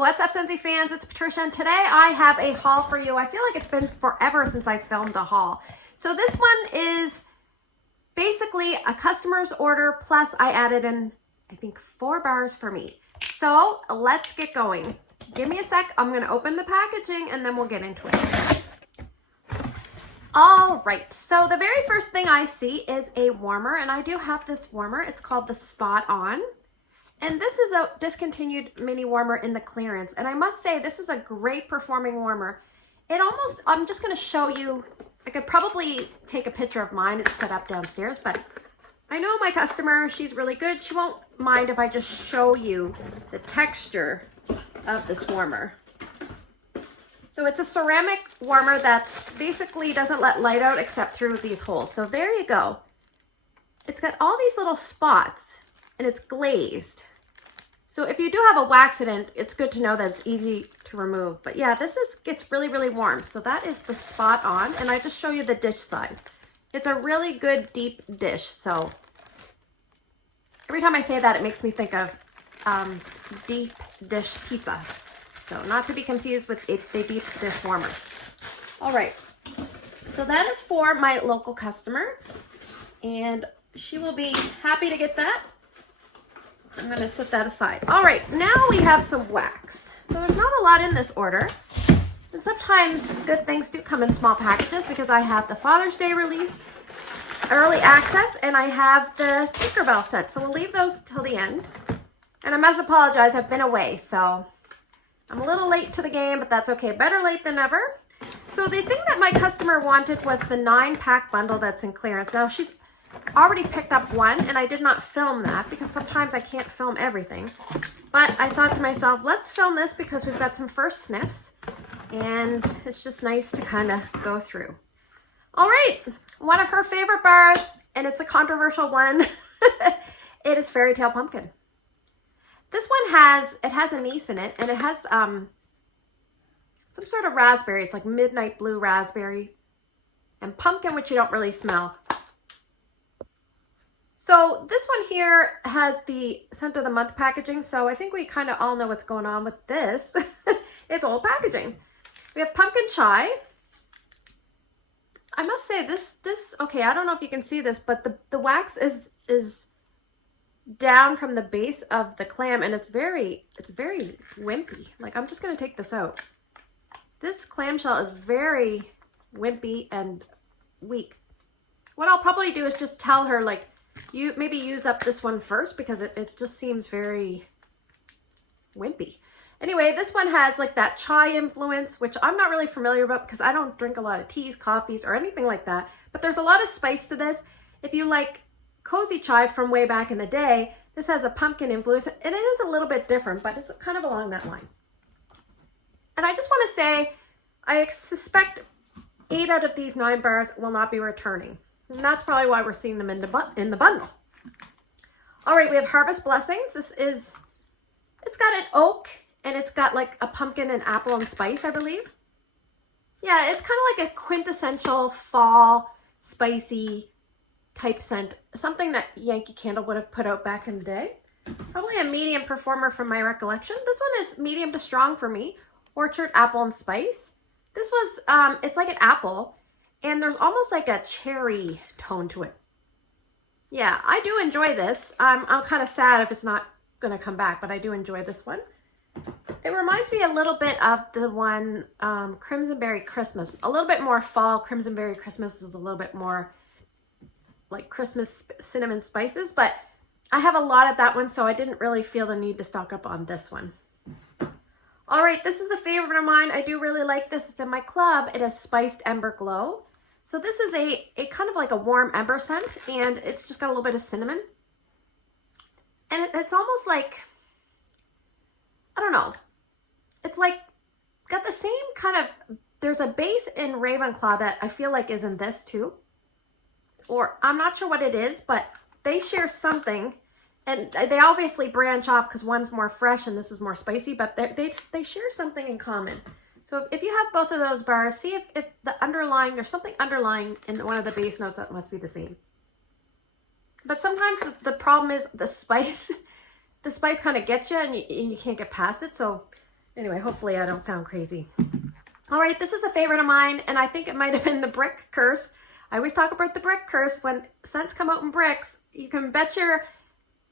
What's up, Scentsy fans? It's Patricia, and today I have a haul for you. I feel like it's been forever since I filmed a haul. So this one is basically a customer's order, plus I added in, I think, 4 bars for me. So let's get going. Give me a sec. I'm going to open the packaging, and then we'll get into it. All right, so the very first thing I see is a warmer, and I do have this warmer. It's called the Spot On. And this is a discontinued mini warmer in the clearance. And I must say, this is a great performing warmer. It almost, I'm just gonna show you, I could probably take a picture of mine. It's set up downstairs, but I know my customer, she's really good. She won't mind if I just show you the texture of this warmer. So it's a ceramic warmer that's basically doesn't let light out except through these holes. So there you go. It's got all these little spots and it's glazed. So if you do have a waxident, it's good to know that it's easy to remove. But yeah, gets really, really warm. So that is the Spot On. And I just show you the dish size. It's a really good deep dish. So every time I say that, it makes me think of deep dish pizza. So not to be confused with a deep dish warmer. All right. So that is for my local customer. And she will be happy to get that. I'm going to set that aside. All right, now we have some wax. So there's not a lot in this order. And sometimes good things do come in small packages because I have the Father's Day release, early access, and I have the Tinkerbell set. So we'll leave those till the end. And I must apologize, I've been away, so I'm a little late to the game, but that's okay. Better late than never. So the thing that my customer wanted was the 9-pack bundle that's in clearance. Now she's already picked up one, and I did not film that because sometimes I can't film everything. But I thought to myself, let's film this because we've got some first sniffs, and it's just nice to kind of go through. All right, one of her favorite bars, and it's a controversial one. It is Fairy Tale Pumpkin. This one has anise in it, and it has some sort of raspberry. It's like midnight blue raspberry and pumpkin, which you don't really smell. So this one here has the scent of the month packaging. So I think we kind of all know what's going on with this. It's old packaging. We have pumpkin chai. I must say this, okay, I don't know if you can see this, but the wax is down from the base of the clam, and it's very wimpy. Like, I'm just going to take this out. This clamshell is very wimpy and weak. What I'll probably do is just tell her, like, you maybe use up this one first because it just seems very wimpy. Anyway, this one has like that chai influence, which I'm not really familiar about because I don't drink a lot of teas, coffees, or anything like that. But there's a lot of spice to this. If you like cozy chai from way back in the day, this has a pumpkin influence, and it is a little bit different, but it's kind of along that line. And I just want to say, I suspect 8 out of these 9 bars will not be returning. And that's probably why we're seeing them in the bundle. All right, we have Harvest Blessings. It's got an oak, and it's got like a pumpkin and apple and spice, I believe. Yeah, it's kind of like a quintessential fall, spicy type scent. Something that Yankee Candle would have put out back in the day. Probably a medium performer from my recollection. This one is medium to strong for me. Orchard, apple, and spice. This was, it's like an apple. And there's almost like a cherry tone to it. Yeah, I do enjoy this. I'm kind of sad if it's not going to come back, but I do enjoy this one. It reminds me a little bit of the one Crimson Berry Christmas. A little bit more fall. Crimson Berry Christmas is a little bit more like Christmas cinnamon spices, but I have a lot of that one, so I didn't really feel the need to stock up on this one. All right, this is a favorite of mine. I do really like this. It's in my club. It is Spiced Ember Glow. So this is a kind of like a warm ember scent, and it's just got a little bit of cinnamon. And it's almost like, I don't know. It's like, got the same kind of, there's a base in Ravenclaw that I feel like is in this too. Or I'm not sure what it is, but they share something. And they obviously branch off because one's more fresh and this is more spicy, but they share something in common. So if you have both of those bars, see if the underlying, there's something underlying in one of the base notes that must be the same. But sometimes the problem is the spice kind of gets you and you can't get past it. So Anyway, hopefully I don't sound crazy. All right, this is a favorite of mine, and I think it might have been the brick curse. I always talk about the brick curse. When scents come out in bricks, you can bet your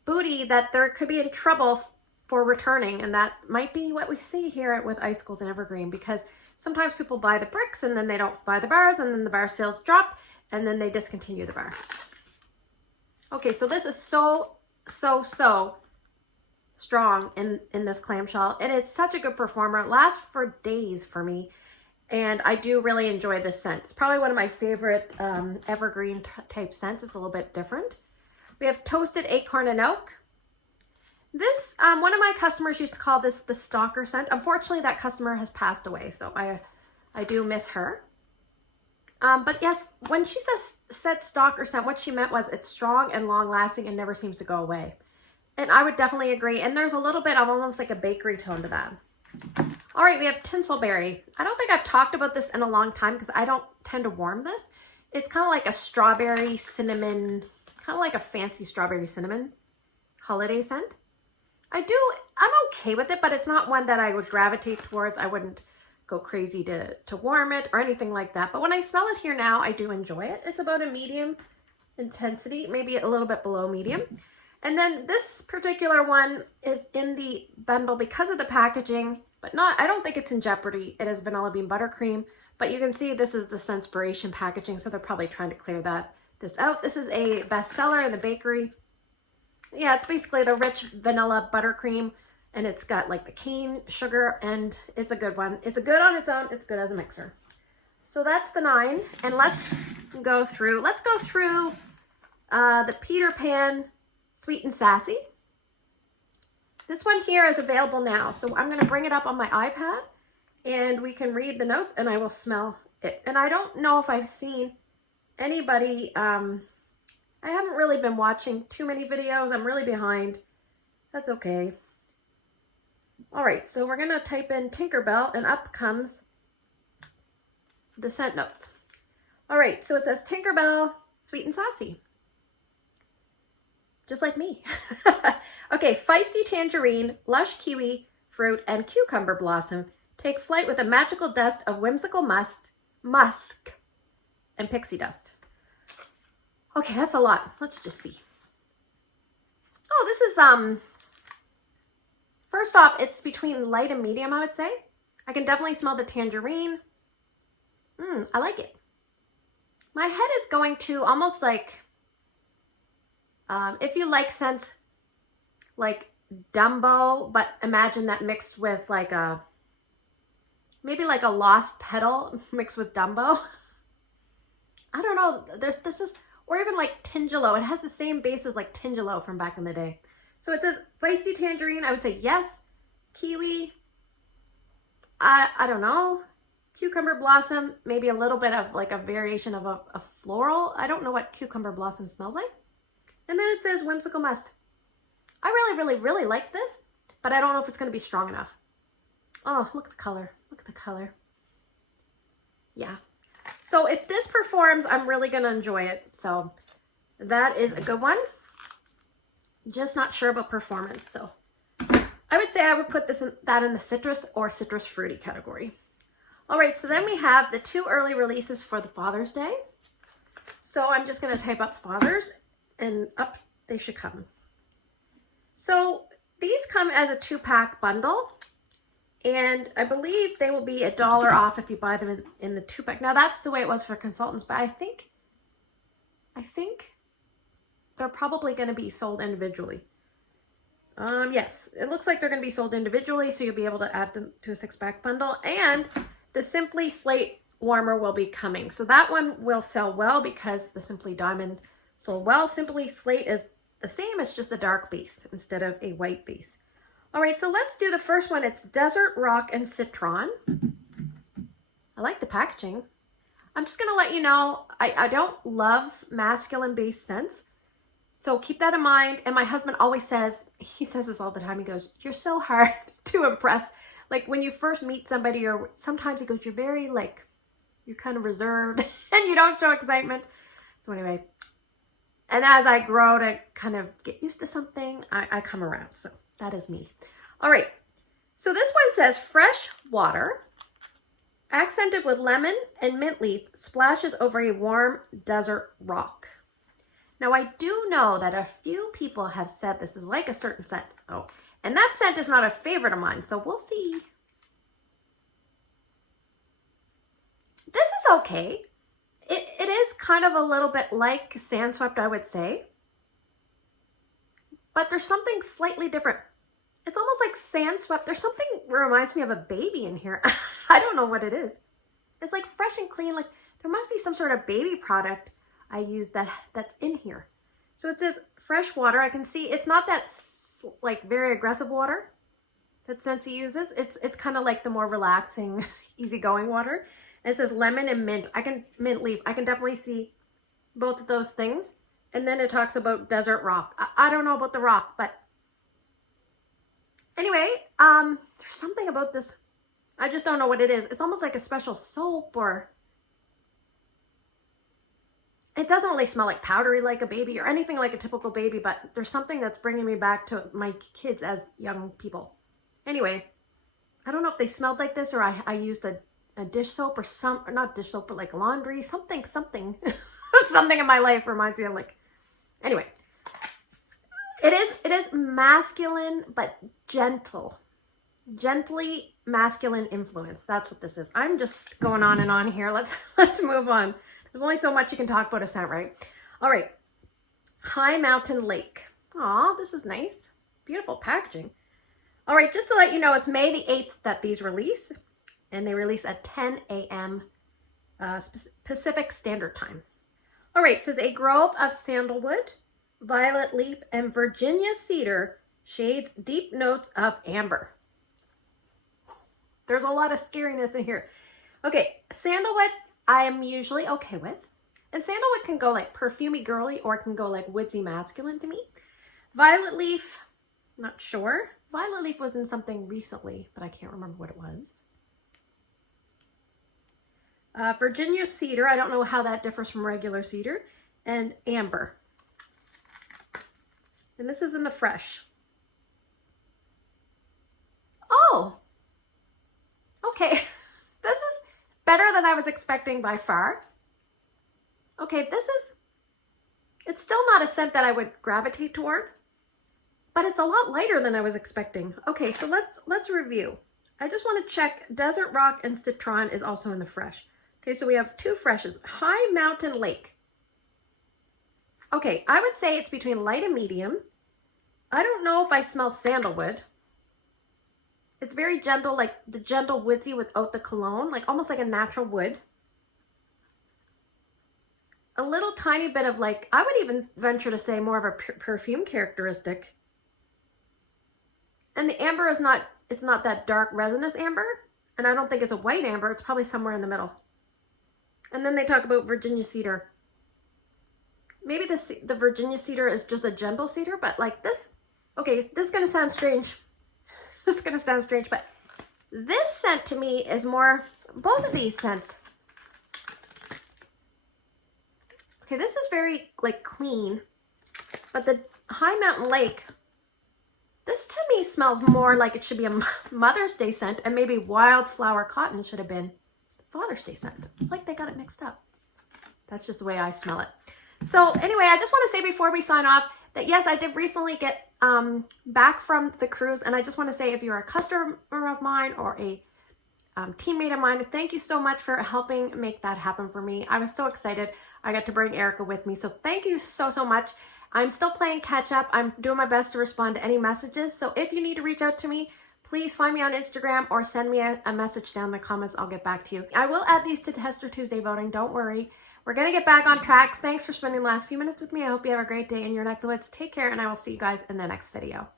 booty that there could be in trouble for returning, and that might be what we see here with Icicles and Evergreen, because sometimes people buy the bricks and then they don't buy the bars, and then the bar sales drop, and then they discontinue the bar. Okay, so this is so strong in this clamshell, and it's such a good performer. It lasts for days for me, and I do really enjoy this scent. It's probably one of my favorite evergreen type scents. It's a little bit different. We have Toasted Acorn and Oak. This, one of my customers used to call this the stalker scent. Unfortunately, that customer has passed away, so I do miss her. But yes, when she said stalker scent, what she meant was it's strong and long lasting and never seems to go away. And I would definitely agree. And there's a little bit of almost like a bakery tone to that. All right, we have Tinselberry. I don't think I've talked about this in a long time because I don't tend to warm this. It's kind of like a strawberry cinnamon, kind of like a fancy strawberry cinnamon holiday scent. I'm okay with it, but it's not one that I would gravitate towards. I wouldn't go crazy to warm it or anything like that. But when I smell it here now, I do enjoy it. It's about a medium intensity, maybe a little bit below medium. And then this particular one is in the bundle because of the packaging, but I don't think it's in jeopardy. It is Vanilla Bean Buttercream, but you can see this is the Scenspiration packaging, so they're probably trying to clear this out. This is a bestseller in the bakery. Yeah, it's basically the rich vanilla buttercream, and it's got like the cane sugar, and it's a good one. It's a good on its own. It's good as a mixer. So that's the 9, and let's go through the Peter Pan Sweet and Sassy. This one here is available now, so I'm going to bring it up on my iPad, and we can read the notes, and I will smell it. And I don't know if I've seen anybody, I haven't really been watching too many videos. I'm really behind. That's okay. All right, so we're going to type in Tinkerbell, and up comes the scent notes. All right, so it says Tinkerbell Sweet and Sassy. Just like me. Okay, feisty tangerine, lush kiwi, fruit, and cucumber blossom take flight with a magical dust of whimsical musk, and pixie dust. Okay, that's a lot. Let's just see. Oh, this is, first off, it's between light and medium, I would say. I can definitely smell the tangerine. I like it. My head is going to almost like, if you like scents like Dumbo, but imagine that mixed with like maybe like a Lost Petal mixed with Dumbo. I don't know. Or even like Tingelo. It has the same base as like Tingelo from back in the day. So it says feisty tangerine. I would say yes. Kiwi. I don't know. Cucumber blossom. Maybe a little bit of like a variation of a floral. I don't know what cucumber blossom smells like. And then it says whimsical musk. I really like this, but I don't know if it's going to be strong enough. Oh, look at the color. Look at the color. Yeah. So if this performs, I'm really going to enjoy it. So that is a good one. Just not sure about performance. So I would say I would put that in the citrus or citrus fruity category. All right. So then we have the 2 early releases for the Father's Day. So I'm just going to type up Father's, and up they should come. So these come as a 2-pack bundle. And I believe they will be $1 off if you buy them in the 2-pack. Now that's the way it was for consultants, but I think they're probably going to be sold individually. Yes, it looks like they're going to be sold individually, so you'll be able to add them to a 6-pack bundle. And the Simply Slate warmer will be coming. So that one will sell well because the Simply Diamond sold well. Simply Slate is the same, it's just a dark base instead of a white base. All right, so let's do the first one. It's Desert Rock and Citron. I like the packaging. I'm just going to let you know, I don't love masculine-based scents, so keep that in mind. And my husband always says, he says this all the time, he goes, you're so hard to impress. Like when you first meet somebody, or sometimes he goes, you're very like, you're kind of reserved and you don't show excitement. So anyway, and as I grow to kind of get used to something, I come around. So that is me. All right. So this one says fresh water, accented with lemon and mint leaf, splashes over a warm desert rock. Now I do know that a few people have said this is like a certain scent. Oh, and that scent is not a favorite of mine, so we'll see. This is okay. It is kind of a little bit like Sand Swept, I would say. But there's something slightly different. It's almost like Sand Swept. There's something that reminds me of a baby in here. I don't know what it is. It's like fresh and clean. Like there must be some sort of baby product I use that's in here. So it says fresh water. I can see it's not that like very aggressive water that Scentsy uses. It's kind of like the more relaxing, easygoing water. And it says lemon and mint. Mint leaf. I can definitely see both of those things. And then it talks about desert rock. I don't know about the rock, but anyway, there's something about this. I just don't know what it is. It's almost like a special soap, or it doesn't really smell like powdery like a baby or anything like a typical baby, but there's something that's bringing me back to my kids as young people. Anyway, I don't know if they smelled like this or I used a dish soap or not dish soap, but like laundry, something. Something in my life reminds me of like, anyway, it is masculine, but gently masculine influence. That's what this is. I'm just going on and on here. Let's move on. There's only so much you can talk about a scent, right? All right. High Mountain Lake. Aw, this is nice. Beautiful packaging. All right, just to let you know, it's May the 8th that these release, and they release at 10 a.m. Pacific Standard Time. All right, it says a grove of sandalwood, violet leaf, and Virginia cedar shades deep notes of amber. There's a lot of scariness in here. Okay, sandalwood I am usually okay with. And sandalwood can go like perfumey girly, or it can go like woodsy masculine to me. Violet leaf, not sure. Violet leaf was in something recently, but I can't remember what it was. Virginia cedar, I don't know how that differs from regular cedar. And amber. And this is in the fresh. Oh, okay. This is better than I was expecting by far. Okay, it's still not a scent that I would gravitate towards, but it's a lot lighter than I was expecting. Okay, so let's review. I just want to check Desert Rock and Citron is also in the fresh. Okay, so we have two freshes. High Mountain Lake. Okay, I would say it's between light and medium. I don't know if I smell sandalwood. It's very gentle, like the gentle woodsy without the cologne, like almost like a natural wood. A little tiny bit of like, I would even venture to say more of a perfume characteristic. And the amber is not, it's not that dark resinous amber. And I don't think it's a white amber. It's probably somewhere in the middle. And then they talk about Virginia cedar. Maybe the Virginia cedar is just a gentle cedar, but like this, okay, this is going to sound strange. This is going to sound strange, but this scent to me is more, both of these scents. Okay, this is very like clean, but the High Mountain Lake, this to me smells more like it should be a Mother's Day scent, and maybe Wildflower Cotton should have been Father's Day scent. It's like they got it mixed up. That's just the way I smell it. So anyway, I just want to say before we sign off that yes, I did recently get back from the cruise, and I just want to say if you're a customer of mine or a teammate of mine, thank you so much for helping make that happen for me. I was so excited. I got to bring Erica with me, so thank you so much. I'm still playing catch up. I'm doing my best to respond to any messages, so if you need to reach out to me, please find me on Instagram or send me a message down in the comments. I'll get back to you. I will add these to Tester Tuesday voting. Don't worry. We're going to get back on track. Thanks for spending the last few minutes with me. I hope you have a great day in your neck of the woods. Take care, and I will see you guys in the next video.